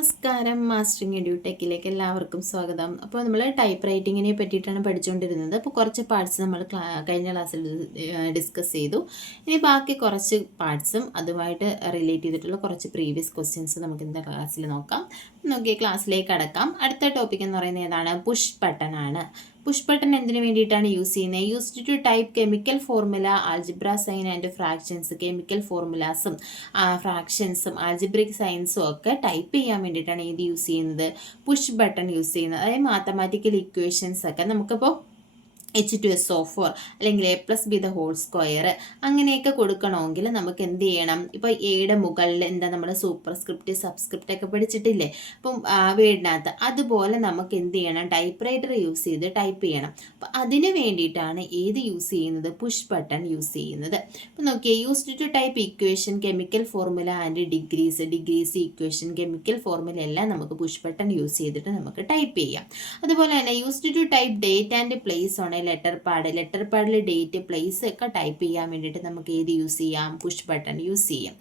നമസ്കാരം, മാസ്റ്ററിങ് എഡ്യൂടെക്കിലേക്ക് എല്ലാവർക്കും സ്വാഗതം. അപ്പോൾ നമ്മൾ ടൈപ്പ് റൈറ്റിങ്ങിനെ പറ്റിയിട്ടാണ് പഠിച്ചുകൊണ്ടിരുന്നത്. അപ്പോൾ കുറച്ച് പാർട്സ് നമ്മൾ കഴിഞ്ഞ ക്ലാസ്സിൽ ഡിസ്കസ് ചെയ്തു. ഇനി ബാക്കി കുറച്ച് പാർട്സും അതുമായിട്ട് റിലേറ്റ് ചെയ്തിട്ടുള്ള കുറച്ച് പ്രീവിയസ് ക്വസ്റ്റ്യൻസ് നമുക്ക് ഇന്നത്തെ ക്ലാസ്സിൽ നോക്കാം. ക്ലാസ്സിലേക്ക് അടക്കാം. അടുത്ത ടോപ്പിക് എന്ന് പറയുന്നത് ഏതാണ്? പുഷ് ബട്ടൺ ആണ്. പുഷ് ബട്ടൺ എന്തിനു വേണ്ടിയിട്ടാണ് യൂസ് ചെയ്യുന്നത്? Used to type chemical formula, algebra sign and fractions. Chemical ഫോർമുലാസും ഫ്രാക്ഷൻസും ആൽജിബ്രിക് സയൻസും ഒക്കെ ടൈപ്പ് ചെയ്യാൻ വേണ്ടിയിട്ടാണ് ഇത് യൂസ് ചെയ്യുന്നത്, പുഷ് ബട്ടൺ യൂസ് ചെയ്യുന്നത്. അതായത് മാത്തമാറ്റിക്കൽ ഇക്വേഷൻസ് ഒക്കെ നമുക്കിപ്പോൾ H2SO4 അല്ലെങ്കിൽ A+B² അങ്ങനെയൊക്കെ കൊടുക്കണമെങ്കിൽ നമുക്ക് എന്ത് ചെയ്യണം? ഇപ്പോൾ എയുടെ മുകളിൽ എന്താ നമ്മൾ സൂപ്പർ സ്ക്രിപ്റ്റ് സബ്സ്ക്രിപ്റ്റ് ഒക്കെ പഠിച്ചിട്ടില്ലേ? അപ്പം വേർഡിനകത്ത് അതുപോലെ നമുക്ക് എന്ത് ചെയ്യണം? ടൈപ്പ് റൈറ്റർ യൂസ് ചെയ്ത് ടൈപ്പ് ചെയ്യണം. അപ്പം അതിന് വേണ്ടിയിട്ടാണ് ഏത് യൂസ് ചെയ്യുന്നത്? പുഷ് ബട്ടൺ യൂസ് ചെയ്യുന്നത്. അപ്പം നോക്കിയേ, used to type equation, chemical formula and degrees equation, chemical formula എല്ലാം നമുക്ക് പുഷ് ബട്ടൺ യൂസ് ചെയ്തിട്ട് നമുക്ക് ടൈപ്പ് ചെയ്യാം. അതുപോലെ തന്നെ used to type date and place on letter പാഡിൽ ഡേറ്റ് പ്ലേസ് ഒക്കെ ടൈപ്പ് ചെയ്യാൻ വേണ്ടിയിട്ട് നമുക്ക് ഏത് യൂസ് ചെയ്യാം? പുഷ് ബട്ടൺ യൂസ് ചെയ്യാം.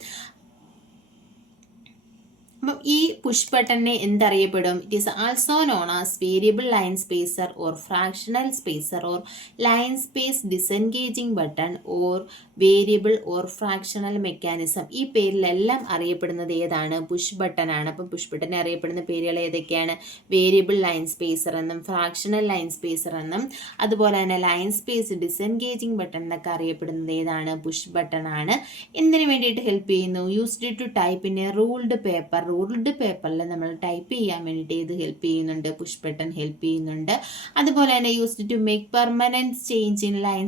അപ്പം ഈ പുഷ് ബട്ടണിനെ എന്തറിയപ്പെടും? It is also known as variable line spacer or fractional spacer or line space disengaging button or variable or fractional mechanism. ഈ പേരിലെല്ലാം അറിയപ്പെടുന്നത് ഏതാണ്? പുഷ് ബട്ടൺ ആണ്. അപ്പം പുഷ് ബട്ടനെ അറിയപ്പെടുന്ന പേരുകൾ ഏതൊക്കെയാണ്? വേരിയബിൾ ലൈൻ സ്പേസർ എന്നും ഫ്രാക്ഷണൽ ലൈൻ സ്പേസർ എന്നും അതുപോലെ തന്നെ ലൈൻ സ്പേസ് ഡിസെൻഗേജിങ് ബട്ടൺ എന്നൊക്കെ അറിയപ്പെടുന്നത് ഏതാണ്? പുഷ് ബട്ടൺ ആണ്. എന്തിനു വേണ്ടിയിട്ട് ഹെൽപ്പ് ചെയ്യുന്നു? Used to type in a ruled പേപ്പറിൽ നമ്മൾ ടൈപ്പ് ചെയ്യാൻ വേണ്ടിയിട്ട് ഇത് ഹെൽപ്പ് ചെയ്യുന്നുണ്ട്, പുഷ് ബട്ടൺ ഹെൽപ്പ് ചെയ്യുന്നുണ്ട്. അതുപോലെ തന്നെ used to make permanent change in line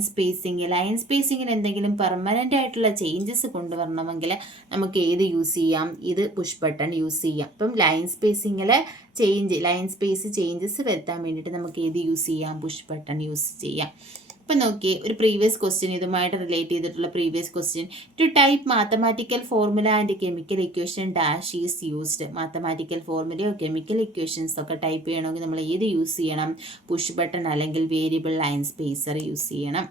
സ്പേസിങ്ങിന് എന്തെങ്കിലും പെർമനൻ്റ് ആയിട്ടുള്ള ചേഞ്ചസ് കൊണ്ടുവരണമെങ്കിൽ നമുക്ക് ഏത് യൂസ് ചെയ്യാം? ഇത് പുഷ് ബട്ടൺ യൂസ് ചെയ്യാം. അപ്പം ലൈൻ സ്പേസ് ചേഞ്ചസ് വരുത്താൻ വേണ്ടിയിട്ട് നമുക്ക് ഏത് യൂസ് ചെയ്യാം? പുഷ് ബട്ടൺ യൂസ് ചെയ്യാം. ഇപ്പം നോക്കിയേ, ഒരു പ്രീവിയസ് ക്വസ്റ്റ്യൻ, ഇതുമായിട്ട് റിലേറ്റ് ചെയ്തിട്ടുള്ള previous question. To type mathematical formula and chemical equation dash is used. Mathematical ഫോർമുലയോ കെമിക്കൽ ഇക്വേഷൻസ് ഒക്കെ ടൈപ്പ് ചെയ്യണമെങ്കിൽ നമ്മൾ ഏത് യൂസ് ചെയ്യണം? പുഷ് ബട്ടൺ അല്ലെങ്കിൽ വേരിയബിൾ ലൈൻ സ്പേസർ യൂസ് ചെയ്യണം.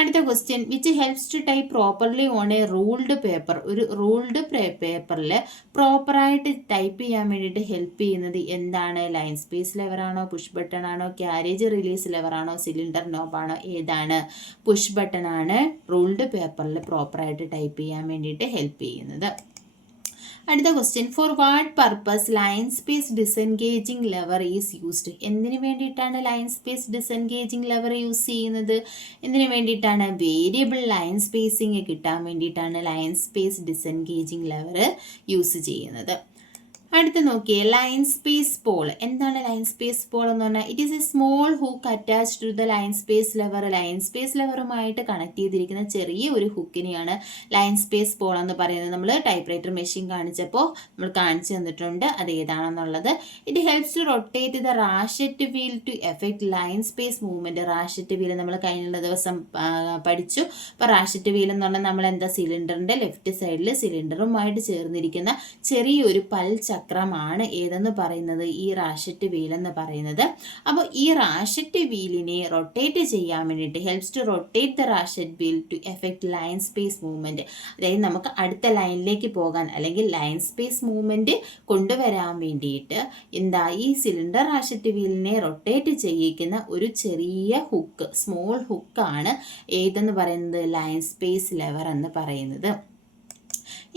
അടുത്ത question, which helps to type properly on a ruled paper. ഒരു റൂൾഡ് പേപ്പറിൽ പ്രോപ്പറായിട്ട് ടൈപ്പ് ചെയ്യാൻ വേണ്ടിയിട്ട് ഹെൽപ്പ് ചെയ്യുന്നത് എന്താണ്? ലൈൻ സ്പേസ് ലെവറാണോ, പുഷ് ബട്ടൺ ആണോ, ക്യാരേജ് റിലീസ് ലെവറാണോ, സിലിണ്ടർ നോബാണോ? ഏതാണ്? പുഷ് ബട്ടൺ ആണ് റൂൾഡ് പേപ്പറിൽ പ്രോപ്പറായിട്ട് ടൈപ്പ് ചെയ്യാൻ വേണ്ടിയിട്ട് ഹെൽപ്പ് ചെയ്യുന്നത്. അടുത്ത question, for what purpose line space disengaging lever is used. എന്തിനു വേണ്ടിയിട്ടാണ് line space disengaging lever use ചെയ്യുന്നത്? എന്തിനു വേണ്ടിയിട്ടാണ്? വേരിയബിൾ ലൈൻ സ്പേസിങ് കിട്ടാൻ വേണ്ടിയിട്ടാണ് line space disengaging lever use ചെയ്യുന്നത്. അടുത്ത് നോക്കിയേ, ലൈൻ സ്പേസ് പോൾ. എന്താണ് ലൈൻ സ്പേസ് പോൾ എന്ന് പറഞ്ഞാൽ? It is a small hook attached to the line space lever. Line space ലെവറുമായിട്ട് കണക്ട് ചെയ്തിരിക്കുന്ന ചെറിയ ഒരു ഹുക്കിനെയാണ് ലൈൻ സ്പേസ് പോൾ എന്ന് പറയുന്നത്. നമ്മൾ ടൈപ്പ് റൈറ്റർ മെഷീൻ കാണിച്ചപ്പോൾ നമ്മൾ കാണിച്ചു തന്നിട്ടുണ്ട് അത് ഏതാണെന്നുള്ളത്. It helps to rotate the ratchet wheel to effect line space movement. Ratchet wheel നമ്മൾ കഴിഞ്ഞ ദിവസം പഠിച്ചു. അപ്പോൾ റാഷറ്റ് വീൽ എന്ന് പറഞ്ഞാൽ നമ്മൾ എന്താ, സിലിണ്ടറിൻ്റെ ലെഫ്റ്റ് സൈഡിൽ സിലിണ്ടറുമായിട്ട് ചേർന്നിരിക്കുന്ന ചെറിയൊരു ചക്രമാണ് ഏതെന്ന് പറയുന്നത്? ഈ റാഷറ്റ് വീൽ എന്ന് പറയുന്നത്. അപ്പോൾ ഈ റാഷറ്റ് വീലിനെ റൊട്ടേറ്റ് ചെയ്യാൻ വേണ്ടിയിട്ട് helps to rotate the ratchet wheel to effect line space movement. അതായത് നമുക്ക് അടുത്ത ലൈനിലേക്ക് പോകാൻ അല്ലെങ്കിൽ ലൈൻ സ്പേസ് മൂവ്മെൻറ്റ് കൊണ്ടുവരാൻ വേണ്ടിയിട്ട് എന്താ, ഈ സിലിണ്ടർ റാഷറ്റ് വീലിനെ റൊട്ടേറ്റ് ചെയ്യിക്കുന്ന ഒരു ചെറിയ ഹുക്ക്, സ്മോൾ ഹുക്കാണ് ഏതെന്ന് പറയുന്നത്? ലൈൻ സ്പേസ് ലെവർ എന്ന് പറയുന്നത്.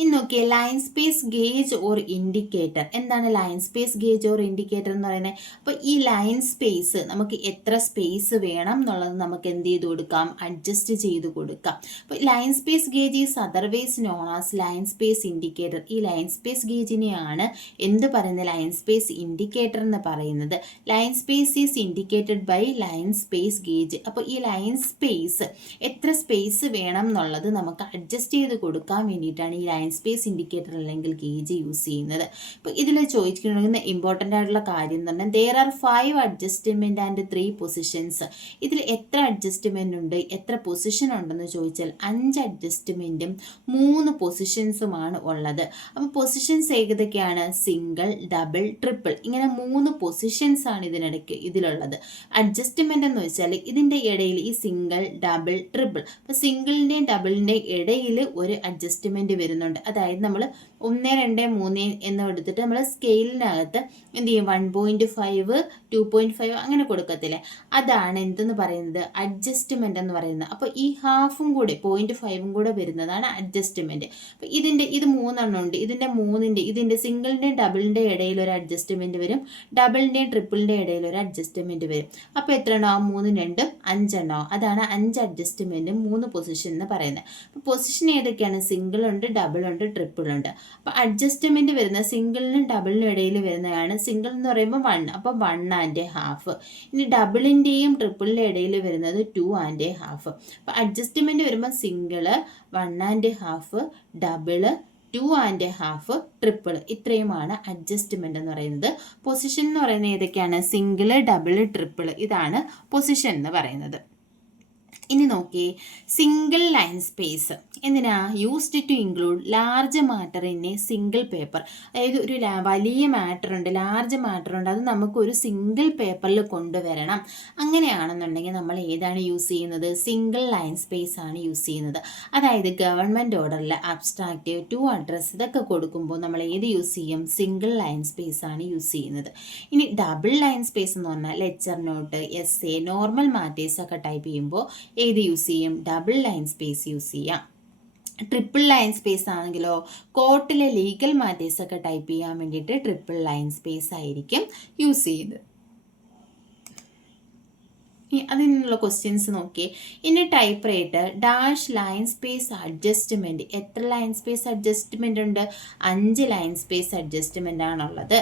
ഇനി നോക്കിയേ, line space gauge or indicator. എന്താണ് line space gauge or indicator എന്ന് പറയുന്നത്? അപ്പോൾ ഈ ലൈൻ സ്പേസ് നമുക്ക് എത്ര സ്പേസ് വേണം എന്നുള്ളത് നമുക്ക് എന്ത് ചെയ്ത് കൊടുക്കാം? അഡ്ജസ്റ്റ് ചെയ്ത് കൊടുക്കാം. അപ്പോൾ line space gauge is otherwise known as line space indicator. ഈ ലൈൻ സ്പേസ് ഗേജിനെയാണ് എന്ത് പറയുന്നത്? ലൈൻ സ്പേസ് ഇൻഡിക്കേറ്റർ എന്ന് പറയുന്നത്. Line space is indicated by line space gauge. അപ്പോൾ ഈ ലൈൻ സ്പേസ് എത്ര സ്പേസ് വേണം എന്നുള്ളത് നമുക്ക് അഡ്ജസ്റ്റ് ചെയ്ത് കൊടുക്കാൻ വേണ്ടിയിട്ടാണ് ഈ ലൈൻ സ്പേസ് ഇൻഡിക്കേറ്റർ അല്ലെങ്കിൽ ഗേജ് യൂസ് ചെയ്യുന്നത്. അപ്പോൾ ഇതിൽ ചോദിക്കുന്ന ഇമ്പോർട്ടൻ്റ് ആയിട്ടുള്ള കാര്യം എന്ന് പറഞ്ഞാൽ there are 5 adjustment and 3 positions. ഇതിൽ എത്ര അഡ്ജസ്റ്റ്മെൻ്റ് ഉണ്ട്, എത്ര പൊസിഷൻ ഉണ്ടെന്ന് ചോദിച്ചാൽ 5 അഡ്ജസ്റ്റ്മെൻറ്റും 3 പൊസിഷൻസുമാണ് ഉള്ളത്. അപ്പോൾ പൊസിഷൻസ് ഏതൊക്കെയാണ്? സിംഗിൾ, ഡബിൾ, ട്രിപ്പിൾ, ഇങ്ങനെ 3 പൊസിഷൻസ് ആണ് ഇതിലുള്ളത്. അഡ്ജസ്റ്റ്മെൻ്റ് എന്ന് വെച്ചാൽ ഇതിൻ്റെ ഇടയിൽ ഈ സിംഗിൾ, ഡബിൾ, ട്രിപ്പിൾ, അപ്പോൾ സിംഗിളിൻ്റെയും ഡബിളിൻ്റെയും ഇടയിൽ ഒരു അഡ്ജസ്റ്റ്മെൻറ്റ് വരുന്നുണ്ട്. അതായത് നമ്മൾ 1, 2, 3 എന്ന് എടുത്തിട്ട് നമ്മൾ സ്കെയിലിനകത്ത് എന്ത് ചെയ്യും 1.5, 2.5 അങ്ങനെ കൊടുക്കത്തില്ലേ, അതാണ് എന്തെന്ന് പറയുന്നത് അഡ്ജസ്റ്റ്മെൻ്റ് എന്ന് പറയുന്നത്. അപ്പോൾ ഈ ഹാഫും കൂടെ 0.5 കൂടെ വരുന്നതാണ് അഡ്ജസ്റ്റ്മെൻറ്റ്. അപ്പോൾ ഇത് 3 ഉണ്ട്. ഇതിൻ്റെ സിംഗിളിൻ്റെയും ഡബിളിൻ്റെയും ഇടയിൽ ഒരു അഡ്ജസ്റ്റ്മെൻറ്റ് വരും, ഡബിളിൻ്റെയും ട്രിപ്പിളിൻ്റെയും ഇടയിൽ ഒരു അഡ്ജസ്റ്റ്മെൻറ്റ് വരും. അപ്പോൾ എത്ര എണ്ണമാവും? 3, 2, 5 എണ്ണമാവും. അതാണ് 5 അഡ്ജസ്റ്റ്മെൻറ്റും 3 പൊസിഷൻ എന്ന് പറയുന്നത്. അപ്പോൾ പൊസിഷൻ ഏതൊക്കെയാണ്? സിംഗിൾ ഉണ്ട്, ഡബിൾ ഉണ്ട്, ട്രിപ്പിൾ ഉണ്ട്. അപ്പോൾ അഡ്ജസ്റ്റ്മെൻറ്റ് വരുന്ന സിംഗിളിനും ഡബിളിനും ഇടയിൽ വരുന്നതാണ്. സിംഗിൾ എന്ന് പറയുമ്പോൾ 1, അപ്പോൾ 1.5. ഇനി ഡബിളിൻ്റെയും ട്രിപ്പിളിൻ്റെ ഇടയിൽ വരുന്നത് 2.5. അപ്പോൾ അഡ്ജസ്റ്റ്മെൻറ്റ് വരുമ്പോൾ സിംഗിള് 1.5, ഡബിള് 2.5, ട്രിപ്പിൾ, ഇത്രയുമാണ് അഡ്ജസ്റ്റ്മെൻ്റ് എന്ന് പറയുന്നത്. പൊസിഷൻ എന്ന് പറയുന്നത് ഏതൊക്കെയാണ്? സിംഗിള്, ഡബിള്, ട്രിപ്പിൾ, ഇതാണ് പൊസിഷൻ എന്ന് പറയുന്നത്. ഇനി നോക്കിയേ, സിംഗിൾ ലൈൻ സ്പേസ് എന്തിനാ? Used to include large matter in a single paper. അതായത് ഒരു വലിയ മാറ്റർ ഉണ്ട്, ലാർജ് മാറ്റർ ഉണ്ട്, അത് നമുക്കൊരു സിംഗിൾ പേപ്പറിൽ കൊണ്ടുവരണം. അങ്ങനെയാണെന്നുണ്ടെങ്കിൽ നമ്മൾ ഏതാണ് യൂസ് ചെയ്യുന്നത്? സിംഗിൾ ലൈൻ സ്പേസ് ആണ് യൂസ് ചെയ്യുന്നത്. അതായത് ഗവൺമെൻറ് ഓർഡറിൽ അബ്സ്ട്രാക്റ്റ്, ടു അഡ്രസ് ഇതൊക്കെ കൊടുക്കുമ്പോൾ നമ്മൾ ഏത് യൂസ് ചെയ്യും? സിംഗിൾ ലൈൻ സ്പേസ് ആണ് യൂസ് ചെയ്യുന്നത്. ഇനി ഡബിൾ ലൈൻ സ്പേസ് എന്ന് പറഞ്ഞാൽ lecture not, essay, normal matters ഒക്കെ ടൈപ്പ് ചെയ്യുമ്പോൾ ഏത് യൂസ് ചെയ്യും? ഡബിൾ ലൈൻ സ്പേസ് യൂസ് ചെയ്യാം. ട്രിപ്പിൾ ലൈൻ സ്പേസ് ആണെങ്കിലോ കോർട്ടിലെ ലീഗൽ മാറ്റേഴ്സ് ഒക്കെ ടൈപ്പ് ചെയ്യാൻ വേണ്ടിയിട്ട് ട്രിപ്പിൾ ലൈൻ സ്പേസ് ആയിരിക്കും യൂസ് ചെയ്യുന്നത്. അതിൽ നിന്നുള്ള ക്വസ്റ്റ്യൻസ് നോക്കിയേ. ഇനി type writer dash line space adjustment, എത്ര ലൈൻ സ്പേസ് അഡ്ജസ്റ്റ്മെൻ്റ് ഉണ്ട്? 5 ലൈൻ സ്പേസ് അഡ്ജസ്റ്റ്മെൻ്റ് ആണുള്ളത്.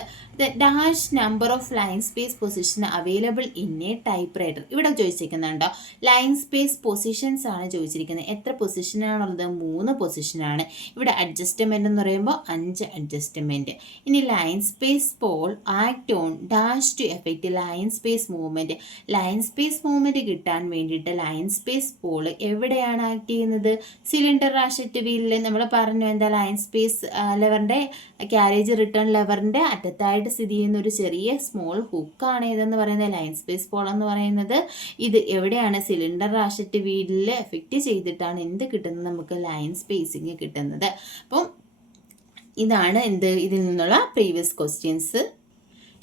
Dash number of line space position available in a type writer. ഇവിടെ ചോദിച്ചിരിക്കുന്നുണ്ടോ? ലൈൻ സ്പേസ് പൊസിഷൻസ് ആണ് ചോദിച്ചിരിക്കുന്നത്. എത്ര പൊസിഷനാണുള്ളത്? 3 പൊസിഷനാണ്. ഇവിടെ അഡ്ജസ്റ്റ്മെൻ്റ് എന്ന് പറയുമ്പോൾ 5 അഡ്ജസ്റ്റ്മെൻറ്റ്. ഇനി line space pole act on dash to effect line space movement. Line space movement കിട്ടാൻ വേണ്ടിയിട്ട് ലൈൻ സ്പേസ് പോൾ എവിടെയാണ് ആക്ട് ചെയ്യുന്നത്? സിലിണ്ടർ റാഷറ്റ് വീലിൽ നമ്മൾ പറഞ്ഞു എന്താ? ലൈൻ സ്പേസ് ലെവറിൻ്റെ ക്യാരേജ് റിട്ടേൺ ലെവറിൻ്റെ അറ്റത്തായിട്ട് സ്ഥിതി ചെയ്യുന്ന ഒരു ചെറിയ സ്മോൾ ഹുക്കാണ് ഇതെന്ന് പറയുന്നത് ലൈൻ സ്പേസ് പോൾ എന്ന് പറയുന്നത്. ഇത് എവിടെയാണ്? സിലിണ്ടർ റാഷറ്റ് വീലിൽ എഫക്റ്റ് ചെയ്തിട്ടാണ് എന്ത് കിട്ടുന്നത്? നമുക്ക് ലൈൻ സ്പേസിങ് കിട്ടുന്നത്. അപ്പം ഇതാണ് ഇതിൽ നിന്നുള്ള പ്രീവിയസ് ക്വസ്റ്റ്യൻസ്.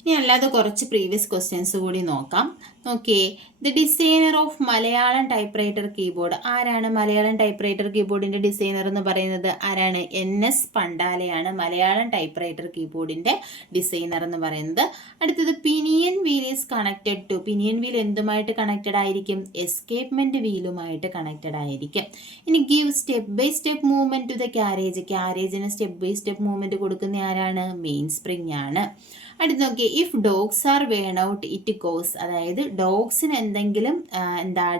ഇനി അല്ലാതെ കുറച്ച് പ്രീവിയസ് ക്വസ്റ്റ്യൻസ് കൂടി നോക്കാം. നോക്കിയേ, the designer of Malayalam typewriter keyboard. ആരാണ് മലയാളം ടൈപ്പ് റൈറ്റർ കീബോർഡിൻ്റെ ഡിസൈനർ എന്ന് പറയുന്നത്? ആരാണ്? NS പണ്ടാലയാണ് മലയാളം ടൈപ്പ് റൈറ്റർ കീബോർഡിൻ്റെ ഡിസൈനർ എന്ന് പറയുന്നത്. അടുത്തത് pinion wheel is connected to. Pinion wheel എന്തുമായിട്ട് കണക്റ്റഡ് ആയിരിക്കും? എസ്കേപ്മെൻറ്റ് വീലുമായിട്ട് കണക്റ്റഡ് ആയിരിക്കും. ഇനി give step by step movement to the carriage. ക്യാരേജിന് സ്റ്റെപ്പ് ബൈ സ്റ്റെപ്പ് മൂവ്മെൻറ്റ് കൊടുക്കുന്ന ആരാണ്? മെയിൻ സ്പ്രിങ് ആണ്. അടുത്ത് നോക്കിയേ, if dogs are worn out it cos. അതായത് ഡോഗ്സിന് എന്തെങ്കിലും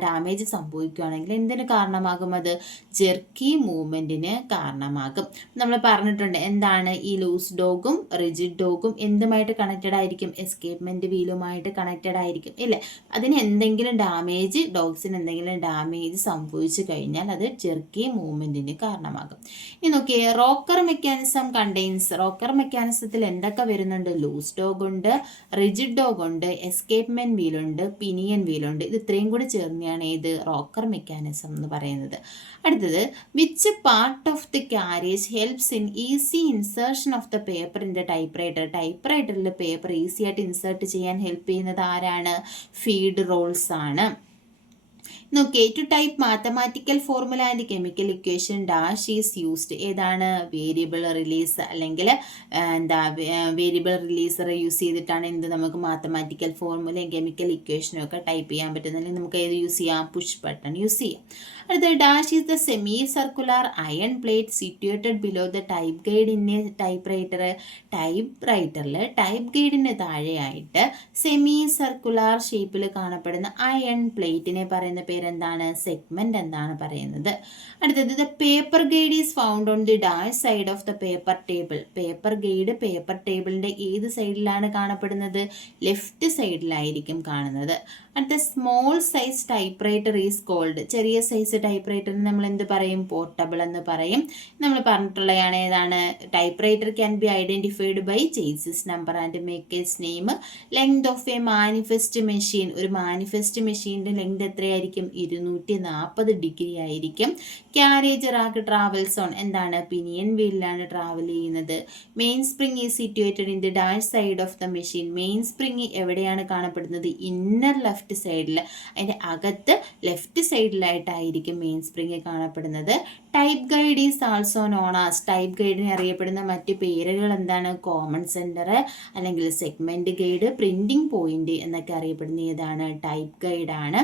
ഡാമേജ് സംഭവിക്കുകയാണെങ്കിൽ എന്തിന് കാരണമാകും? അത് ജെർക്കി മൂവ്മെൻറ്റിന് കാരണമാകും. നമ്മൾ പറഞ്ഞിട്ടുണ്ട് എന്താണ് ഈ ലൂസ് ഡോഗും റിജിഡ് ഡോഗും എന്തുമായിട്ട് കണക്റ്റഡ് ആയിരിക്കും? എസ്കേപ്മെൻറ്റ് വീലുമായിട്ട് കണക്റ്റഡ് ആയിരിക്കും ഇല്ലേ? അതിന് എന്തെങ്കിലും ഡാമേജ്, ഡോഗ്സിന് എന്തെങ്കിലും ഡാമേജ് സംഭവിച്ചു കഴിഞ്ഞാൽ അത് ജെർക്കി മൂവ്മെൻറ്റിന് കാരണമാകും. ഇനി നോക്കിയേ, റോക്കർ മെക്കാനിസം കണ്ടെയ്ൻസ്. റോക്കർ മെക്കാനിസത്തിൽ എന്തൊക്കെ വരുന്നുണ്ട്? ലൂസ് ഡോഗ് ഉണ്ട്, റിജിഡ് ഡോഗ് ഉണ്ട്, എസ്കേപ്മെൻറ്റ് വീലുണ്ട്, പിനിയൻ വീലുണ്ട്. ഇത് ഇത്രയും കൂടി ചേർന്നെയാണ് ഏത്? റോക്കർ മെക്കാനിസം എന്ന് പറയുന്നത്. അടുത്തത്, which part of the carriage helps in easy insertion of the paper in the type writer. Type റൈറ്ററിൽ പേപ്പർ ഈസി ആയിട്ട് ഇൻസേർട്ട് ചെയ്യാൻ ഹെൽപ്പ് ചെയ്യുന്നത് ആരാണ്? ഫീഡ് റോൾസ് ആണ്. നോക്കിയേ, to type mathematical formula and chemical equation dash is used. ഏതാണ്? Variable release അല്ലെങ്കിൽ variable releaser use ചെയ്തിട്ടാണ് നമുക്ക് മാത്തമാറ്റിക്കൽ ഫോർമുലയും കെമിക്കൽ ഇക്വേഷനും ഒക്കെ ടൈപ്പ് ചെയ്യാൻ പറ്റുന്നില്ലെങ്കിൽ നമുക്ക് ഏത് യൂസ് ചെയ്യാം? പുഷ് ബട്ടൺ യൂസ് ചെയ്യാം. അടുത്ത, dash is the semi circular iron plate situated below the type guide in a type writer. Type റൈറ്ററിൽ ടൈപ്പ് ഗൈഡിന് താഴെയായിട്ട് സെമി സർക്കുലർ ഷേപ്പിൽ കാണപ്പെടുന്ന അയൺ പ്ലേറ്റിനെ പറയുന്ന പേരെന്താണ്? സെഗ്മെന്റ് എന്നാണ് പറയുന്നത്. അടുത്തത്, the paper guide is found on the dash side of the paper table. Paper guide paper ടേബിളിൻ്റെ ഏത് സൈഡിലാണ് കാണപ്പെടുന്നത്? ലെഫ്റ്റ് സൈഡിലായിരിക്കും കാണുന്നത്. അടുത്ത, small size typewriter is called. ചെറിയ സൈസ് ടൈപ്പ് റൈറ്ററിന് നമ്മൾ എന്ത് പറയും? പോർട്ടബിൾ എന്ന് പറയും. നമ്മൾ പറഞ്ഞിട്ടുള്ളതാണ് ഏതാണ്? Typewriter can be identified by chassis number and maker's name. Length of a manifest machine. ഒരു മാനിഫെസ്റ്റ് മെഷീൻ്റെ ലെങ്ത് എത്രയായിരിക്കും? 240 ഡിഗ്രി ആയിരിക്കും. ക്യാരേജ് റാക്ക് ട്രാവൽസ് ഓൺ എന്താണ് പിനിയൻ വീലിലാണ് ട്രാവൽ ചെയ്യുന്നത്. Main spring is situated in the dash side of the machine. Main spring എവിടെയാണ് കാണപ്പെടുന്നത്? Inner left സൈഡിൽ, അതിൻ്റെ അകത്ത് ലെഫ്റ്റ് സൈഡിലായിട്ടായിരിക്കും മെയിൻ സ്പ്രിംഗ് കാണപ്പെടുന്നത്. Type guide is also known as. Type ഗൈഡിനെ അറിയപ്പെടുന്ന മറ്റ് പേരുകൾ എന്താണ്? കോമൺ സെൻറ്റർ അല്ലെങ്കിൽ സെഗ്മെൻറ്റ് ഗൈഡ്, പ്രിൻറ്റിംഗ് പോയിന്റ് എന്നൊക്കെ അറിയപ്പെടുന്ന ഏതാണ്? ടൈപ്പ് ഗൈഡ് ആണ്.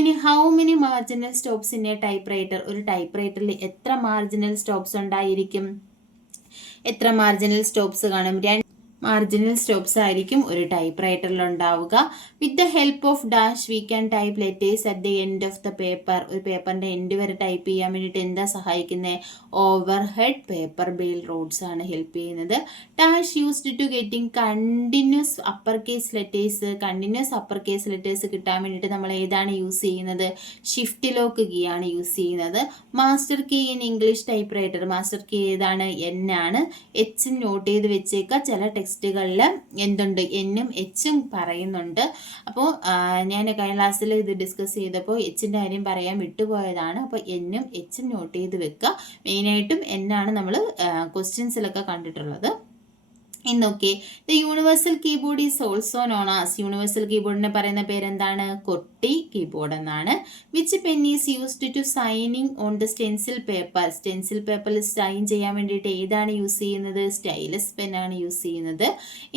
ഇനി how many marginal stops in a type writer. ഒരു ടൈപ്പ് റൈറ്ററിൽ എത്ര മാർജിനൽ സ്റ്റോപ്സ് ഉണ്ടായിരിക്കും? എത്ര മാർജിനൽ സ്റ്റോപ്സ് കാണും? മാർജിനൽ സ്റ്റോപ്സ് ആയിരിക്കും ഒരു ടൈപ്പ് റൈറ്ററിൽ ഉണ്ടാവുക. With the help of dash we can type letters at the end of the paper. ഒരു പേപ്പറിൻ്റെ എൻഡ് വരെ ടൈപ്പ് ചെയ്യാൻ വേണ്ടിയിട്ട് എന്താ സഹായിക്കുന്നത്? Over head paper bail rods ആണ് ഹെൽപ്പ് ചെയ്യുന്നത്. Dash used to getting continuous upper case letters. Continuous upper case letters കിട്ടാൻ വേണ്ടിയിട്ട് നമ്മൾ ഏതാണ് യൂസ് ചെയ്യുന്നത്? ഷിഫ്റ്റ് ലോക്ക് കീ ആണ് യൂസ് ചെയ്യുന്നത്. Master key in English type writer. Master key ഏതാണ്? എൻ ആണ്. എച്ച് നോട്ട് ചെയ്ത് വെച്ചേക്കുക. ചില ടെക്സ്റ്റുകളിൽ എന്തുണ്ട്? എന്നും എച്ചും പറയുന്നുണ്ട്. അപ്പോൾ ഞാൻ കഴിഞ്ഞ ക്ലാസ്സിൽ ഇത് ഡിസ്കസ് ചെയ്തപ്പോൾ എച്ചിൻ്റെ കാര്യം പറയാൻ വിട്ടുപോയതാണ്. അപ്പോൾ എന്നും എച്ചും നോട്ട് ചെയ്ത് വെക്കുക. മെയിനായിട്ടും എന്നാണ് നമ്മൾ ക്വസ്റ്റ്യൻസിലൊക്കെ കണ്ടിട്ടുള്ളത്. എന്നൊക്കെ the universal keyboard is also known as. Universal കീബോർഡിനെ പറയുന്ന പേരെന്താണ്? കൊട്ടി കീബോർഡ് എന്നാണ്. Which pen is used to signing on the stencil paper. Stencil പേപ്പറിൽ സൈൻ ചെയ്യാൻ വേണ്ടിയിട്ട് ഏതാണ് യൂസ് ചെയ്യുന്നത്? സ്റ്റൈലസ് പെന്നാണ് യൂസ് ചെയ്യുന്നത്.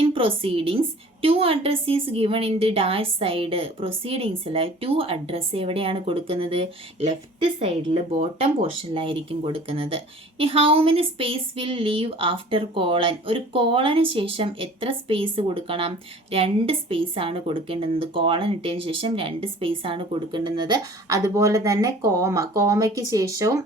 In proceedings to address is given in the dash side. പ്രൊസീഡിങ്സിൽ ടു അഡ്രസ് എവിടെയാണ് കൊടുക്കുന്നത്? ലെഫ്റ്റ് സൈഡിൽ ബോട്ടം പോർഷനിലായിരിക്കും കൊടുക്കുന്നത്. ഈ how many space will leave after colon. ഒരു കോളന് ശേഷം എത്ര സ്പേസ് കൊടുക്കണം? 2 സ്പേസ് ആണ് കൊടുക്കേണ്ടുന്നത്. കോളൻ ഇട്ടതിന് ശേഷം 2 സ്പേസ് ആണ് കൊടുക്കേണ്ടുന്നത്. അതുപോലെ തന്നെ കോമയ്ക്ക് ശേഷവും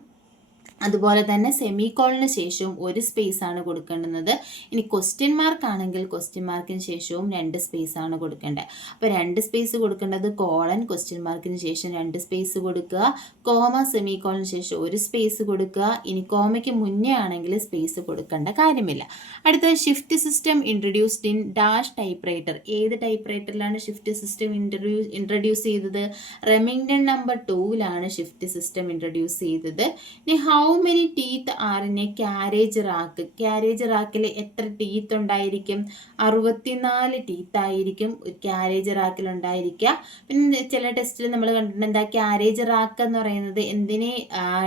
അതുപോലെ തന്നെ സെമിക്കോളിന് ശേഷവും 1 സ്പേസ് ആണ് കൊടുക്കേണ്ടുന്നത്. ഇനി ക്വസ്റ്റ്യൻ മാർക്ക് ആണെങ്കിൽ ക്വസ്റ്റ്യൻ മാർക്കിന് ശേഷവും 2 സ്പേസ് ആണ് കൊടുക്കേണ്ടത്. അപ്പോൾ 2 സ്പേസ് കൊടുക്കേണ്ടത് കോളൻ, ക്വസ്റ്റ്യൻ മാർക്കിന് ശേഷം 2 സ്പേസ് കൊടുക്കുക, കോമ സെമിക്കോളിന് ശേഷം 1 സ്പേസ് കൊടുക്കുക. ഇനി കോമയ്ക്ക് മുന്നേ ആണെങ്കിൽ സ്പേസ് കൊടുക്കേണ്ട കാര്യമില്ല. അടുത്തത് shift system introduced in dash typewriter. ഏത് ടൈപ്പ് റൈറ്ററിലാണ് ഷിഫ്റ്റ് സിസ്റ്റം ഇൻട്രൊഡ്യൂസ് ചെയ്തത്? റെമിംഗ്ടൺ നമ്പർ 2ലാണ് ഷിഫ്റ്റ് സിസ്റ്റം ഇൻട്രൊഡ്യൂസ് ചെയ്തത്. ഇനി how many teeth are in a carriage rack. Carriage റാക്കിൽ എത്ര ടീത്ത് ഉണ്ടായിരിക്കും? 64 ടീത്ത് ആയിരിക്കും ഒരു ക്യാരേജ് റാക്കിൽ ഉണ്ടായിരിക്കുക. പിന്നെ ചില ടെസ്റ്റിൽ നമ്മൾ കണ്ടിട്ടുണ്ട് എന്താ ക്യാരേജ് റാക്ക് എന്ന് പറയുന്നത് എന്തിനെ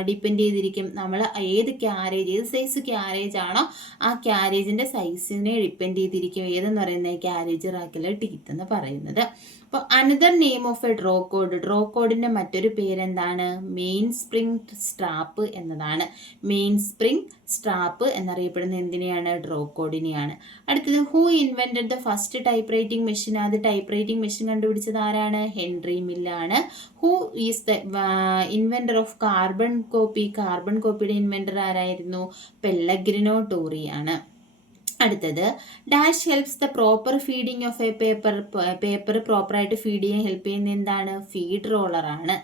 ഡിപ്പെൻഡ് ചെയ്തിരിക്കും? നമ്മൾ ഏത് സൈസ് ക്യാരേജ് ആണോ ആ ക്യാരേജിൻ്റെ സൈസിനെ ഡിപ്പെൻഡ് ചെയ്തിരിക്കും ഏതെന്ന് പറയുന്നത് ക്യാരേജ് റാക്കിലെ ടീത്ത് എന്ന് പറയുന്നത്. അപ്പോൾ another name of a draw cord. Draw കോഡിൻ്റെ മറ്റൊരു പേരെന്താണ്? മെയിൻ സ്പ്രിംഗ് സ്ട്രാപ്പ് എന്നതാണ്. മെയിൻ സ്പ്രിംഗ് സ്ട്രാപ്പ് എന്നറിയപ്പെടുന്ന എന്തിനെയാണ്? ഡ്രോ കോഡിനെയാണ്. അടുത്തത് who invented the first typewriting machine. അത് ടൈപ്പ് റൈറ്റിംഗ് മെഷീൻ കണ്ടുപിടിച്ചത് ആരാണ്? ഹെൻറി മില്ലാണ്. Who is the inventor of carbon copy. Carbon കോപ്പിയുടെ ഇൻവെൻറ്റർ ആരായിരുന്നു? പെല്ലഗ്രിനോ ടോറിയാണ്. അടുത്തത് dash helps the proper feeding of a paper പ്രോപ്പറായിട്ട് ഫീഡ് ചെയ്യാൻ ഹെൽപ്പ് ചെയ്യുന്ന എന്താണ്? Feed റോളറാണ്.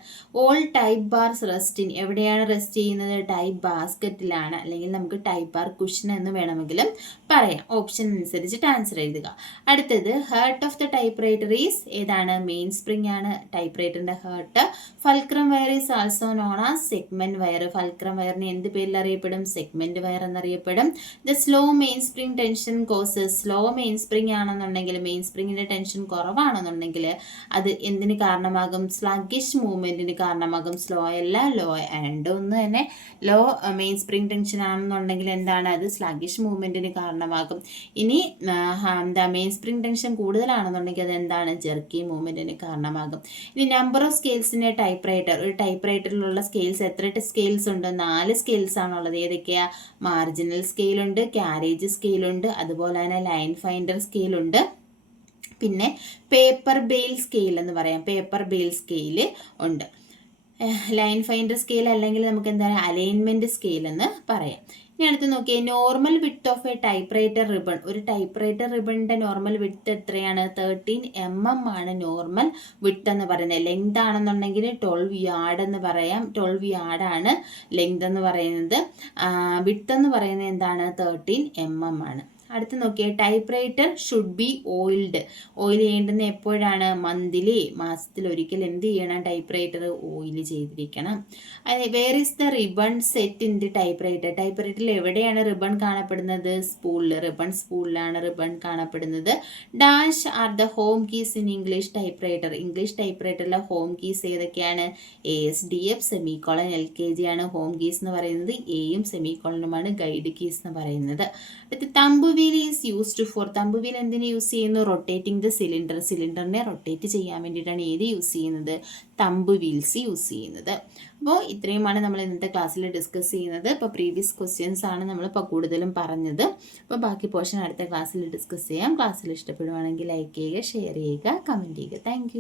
All type bars rest in. എവിടെയാണ് റെസ്റ്റ് ചെയ്യുന്നത്? ടൈപ്പ് ബാസ്ക്കറ്റിലാണ്, അല്ലെങ്കിൽ നമുക്ക് ടൈപ്പ് ബാർ കുഷൻ എന്ന് വേണമെങ്കിലും പറയാം. ഓപ്ഷൻ അനുസരിച്ചിട്ട് ആൻസർ എഴുതുക. അടുത്തത് heart of the typewriter is ഏതാണ്? മെയിൻ സ്പ്രിംഗ് ആണ് ടൈപ്പ് റൈറ്ററിൻ്റെ heart. Fulcrum wire is also known as segment wire. Fulcrum വയറിനെ എന്ത് പേരിൽ അറിയപ്പെടും? സെഗ്മെന്റ് വയർ എന്നറിയപ്പെടും. The slow main spring tension causes. Slow main spring ആണെന്നുണ്ടെങ്കിൽ, മെയിൻ സ്പ്രിങ്ങിന്റെ ടെൻഷൻ കുറവാണെന്നുണ്ടെങ്കിൽ അത് എന്തിന് കാരണമാകും? സ്ലഗിഷ് മൂവ്മെന്റിന് കാരണമാകും. സ്ലോ അല്ല, ലോ ആൻഡ് ഒന്ന് തന്നെ. ലോ മെയിൻ സ്പ്രിംഗ് ടെൻഷൻ ആണെന്നുണ്ടെങ്കിൽ എന്താണ്? അത് സ്ലഗിഷ് മൂവ്മെന്റിന് കാരണമാകും. ഇനി എന്താ മെയിൻ സ്പ്രിംഗ് ടെൻഷൻ കൂടുതലാണെന്നുണ്ടെങ്കിൽ അത് എന്താണ്? ജെർക്കി മൂവ്മെന്റിന് കാരണമാകും. ഇനി നമ്പർ ഓഫ് സ്കെയിൽസിന്റെ ടൈപ്പ് റൈറ്റർ. ഒരു ടൈപ്പ് റൈറ്ററിലുള്ള സ്കെയിൽസ് എത്ര സ്കെയിൽസ് ഉണ്ട്? 4 സ്കെയിൽസ് ആണുള്ളത്. ഏതൊക്കെയാ? മാർജിനൽ സ്കെയിലുണ്ട്, ക്യാരേജ് സ്കെയിലുണ്ട്, അതുപോലെ തന്നെ ലൈൻ ഫൈൻഡർ സ്കെയിലുണ്ട്, പിന്നെ പേപ്പർ ബെയിൽ സ്കെയിൽ എന്ന് പറയാം. പേപ്പർ ബെയിൽ സ്കെയിൽ ഉണ്ട്. ലൈൻ ഫൈൻഡർ സ്കെയിൽ അല്ലെങ്കിൽ നമുക്ക് എന്താണ് അലൈൻമെന്റ് സ്കെയിൽ എന്ന് പറയാം. ഇനി അടുത്ത് നോക്കിയേ, normal width of A type writer ribbon. ഒരു ടൈപ്പ് റൈറ്റർ റിബണിന്റെ നോർമൽ വിഡ്ത്ത് എത്രയാണ്? 13 mm ആണ് നോർമൽ വിഡ്ത്ത് എന്ന് പറയുന്നത്. ലെങ്ത് ആണെന്നുണ്ടെങ്കിൽ 12 യാർഡ് എന്ന് പറയാം. 12 യാർഡാണ് ലെങ്ത് എന്ന് പറയുന്നത്. വിഡ്ത്ത് എന്ന് പറയുന്നത് എന്താണ്? 13 mm ആണ്. അടുത്ത് നോക്കിയാൽ type writer should be oiled. Oil ചെയ്യേണ്ടുന്ന എപ്പോഴാണ്? മന്ത്ലി, മാസത്തിൽ ഒരിക്കൽ എന്ത് ചെയ്യണം? ടൈപ്പ് റൈറ്റർ ഓയിൽ ചെയ്തിരിക്കണം. Where is the ribbon set in the type writer. Type റൈറ്ററിൽ എവിടെയാണ് റിബൺ കാണപ്പെടുന്നത്? സ്പൂളിൽ. റിബൺ സ്പൂളിലാണ് റിബൺ കാണപ്പെടുന്നത്. Dash are the home keys in English type writer. English type റൈറ്ററിലെ ഹോം കീസ് ഏതൊക്കെയാണ്? ASDF, സെമിക്കോളൻ, LKG ആണ് ഹോം കീസ് എന്ന് പറയുന്നത്. എയും സെമിക്കോളനുമാണ് ഗൈഡ് കീസ് എന്ന് പറയുന്നത്. അടുത്ത് thumb wheel is used for. Thumb wheel എന്തിനു യൂസ് ചെയ്യുന്നു? Rotating the cylinder. സിലിണ്ടറിനെ റൊട്ടേറ്റ് ചെയ്യാൻ വേണ്ടിയിട്ടാണ് ഏത് യൂസ് ചെയ്യുന്നത്? തമ്പ് വീൽസ് യൂസ് ചെയ്യുന്നത്. അപ്പോൾ ഇത്രയുമാണ് നമ്മൾ ഇന്നത്തെ ക്ലാസ്സിൽ ഡിസ്കസ് ചെയ്യുന്നത്. ഇപ്പോൾ പ്രീവിയസ് ക്വസ്റ്റ്യൻസ് ആണ് നമ്മളിപ്പോൾ കൂടുതലും പറഞ്ഞത്. അപ്പോൾ ബാക്കി പോർഷൻ അടുത്ത ക്ലാസ്സിൽ ഡിസ്കസ് ചെയ്യാം. ക്ലാസ്സിൽ ഇഷ്ടപ്പെടുവാണെങ്കിൽ ലൈക്ക് ചെയ്യുക, ഷെയർ ചെയ്യുക, കമൻറ്റ് ചെയ്യുക. താങ്ക്